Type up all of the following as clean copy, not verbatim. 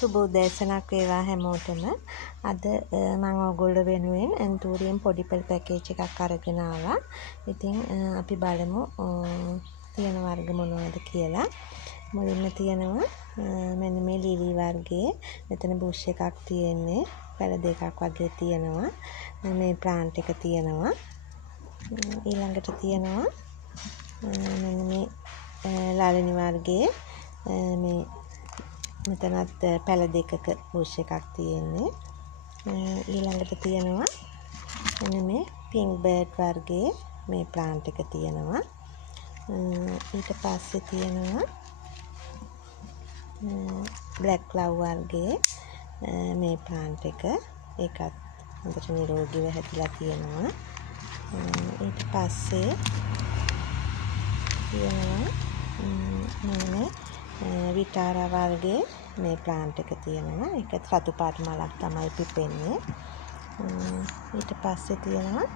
සුබ උදෑසනක් වේවා හැමෝටම. අද මම ඔයගොල්ලෝ වෙනුවෙන් ඇන්තූරියම් පොඩි පෙළ පැකේජ් එකක් අරගෙන ආවා. ඉතින් අපි බලමු තියෙන වර්ග මොනවද කියලා. මුලින්ම තියෙනවා මෙන්න මේ ලිලි වර්ගයේ මෙතන බුෂ් එකක් තියෙන්නේ. පැළ දෙකක් වගේ තියෙනවා. මේ ප්ලාන්ට් එක තියෙනවා. ඊළඟට තියෙනවා මෙන්න මේ ලාලනි වර්ගයේ මේ මෙතනත් පැළ දෙකක බුෂ් එකක් තියෙන්නේ. ඊළඟට තියෙනවා මෙන්න මේ පින්ක් බර්ඩ් වර්ගයේ මේ ප්ලාන්ට් එක තියෙනවා. ඊට පස්සේ තියෙනවා බ්ලැක් ලව් වර්ගයේ මේ ප්ලාන්ට් එක. ඒකත් හොඳට නිරෝගීව හැදිලා තියෙනවා. ඊට පස්සේ තියෙනවා මේ විටාරා වර්ගයේ මේ ප්ලාන්ට් එක තියෙනවා. ඒක රතු පාට මලක් තමයි පිපෙන්නේ. ඊට පස්සේ තියෙනවා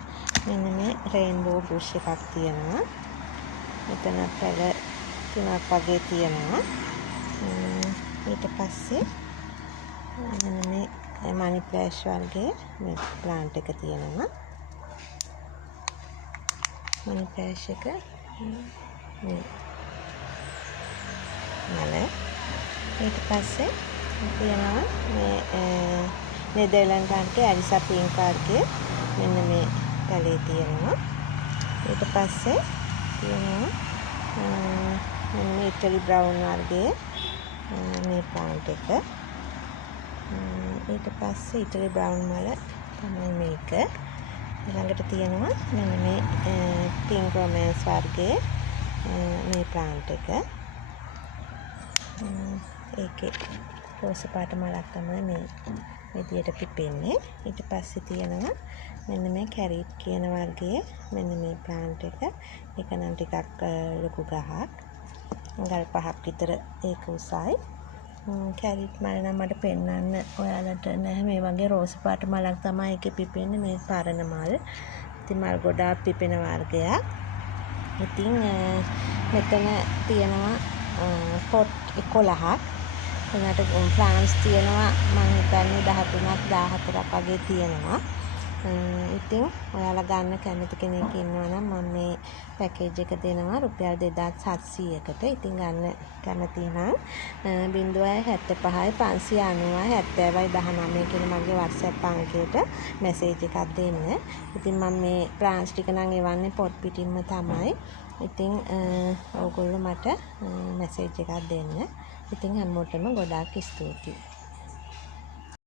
මෙන්න මේ රේන්බෝ බුෂ් එකක් තියෙනවා. මෙතන පැළ 3ක් වගේ තියෙනවා. ඊට පස්සේ මෙන්න මේ මනි ෆ්ලෑෂ් වර්ගයේ මේ ප්ලාන්ට් එක තියෙනවා. මනි ෆ්ලෑෂ් එක මේ මල. ඊට පස්සේ තියෙනවා මේ නෙදර්ලන්ඩ් වර්ගයේ ඇරිසා පින්ක් වර්ගයේ මෙන්න මේ පැලේ තියෙනවා. ඊට පස්සේ තියෙනවා මෙන්න මේ ඉටලි බ්‍රවුන් වර්ගයේ මේ ප්ලාන්ට් එක. ඊට පස්සේ ඉටලි බ්‍රවුන් මල තමයි මේක. ඊළඟට තියෙනවා මෙන්න මේ පින්ක් රොමෑන්ස් වර්ගයේ මේ ප්ලාන්ට් එක. ඒකේ රෝස පාට මලක් තමයි මේ විදියට පිපෙන්නේ. ඊට පස්සේ තියෙනවා මෙන්න මේ කැරිට් කියන වර්ගයේ මෙන්න මේ ප්ලාන්ට් එක. ඒක නම් ටිකක් ලොකු ගහක්. ගල් 5ක් විතර ඒක උසයි. කැරිට් මල් නම් මට පෙන්වන්න ඔයාලට නැහැ. මේ වගේ රෝස පාට මලක් තමයි ඒකේ පිපෙන්නේ. මේ පරණ මල්. ඉතින් මල් ගොඩාක් පිපෙන වර්ගයක්. ඉතින් මෙතන තියෙනවා පොට් 11ක්. එතනට ප්ලාන්ට්ස් තියෙනවා මම හිතන්නේ 13ක් 14ක් වගේ තියෙනවා. ඉතින් ඔයාලා ගන්න කැමති කෙනෙක් ඉන්නවා නම් මම මේ පැකේජ් එක දෙනවා රුපියල් 2700කට. ඉතින් ගන්න කැමති නම් 075 590 70 19 කියන මගේ WhatsApp අංකයට මැසේජ් එකක් දෙන්න. ඉතින් මම මේ ප්ලාන්ට්ස් ටික නම් එවන්නේ පොට් පිටින්ම තමයි. ඉතින් ඕගොල්ලෝ මට මැසේජ් එකක් දෙන්න. ඉතින් හැමෝටම ගොඩාක් ස්තුතියි.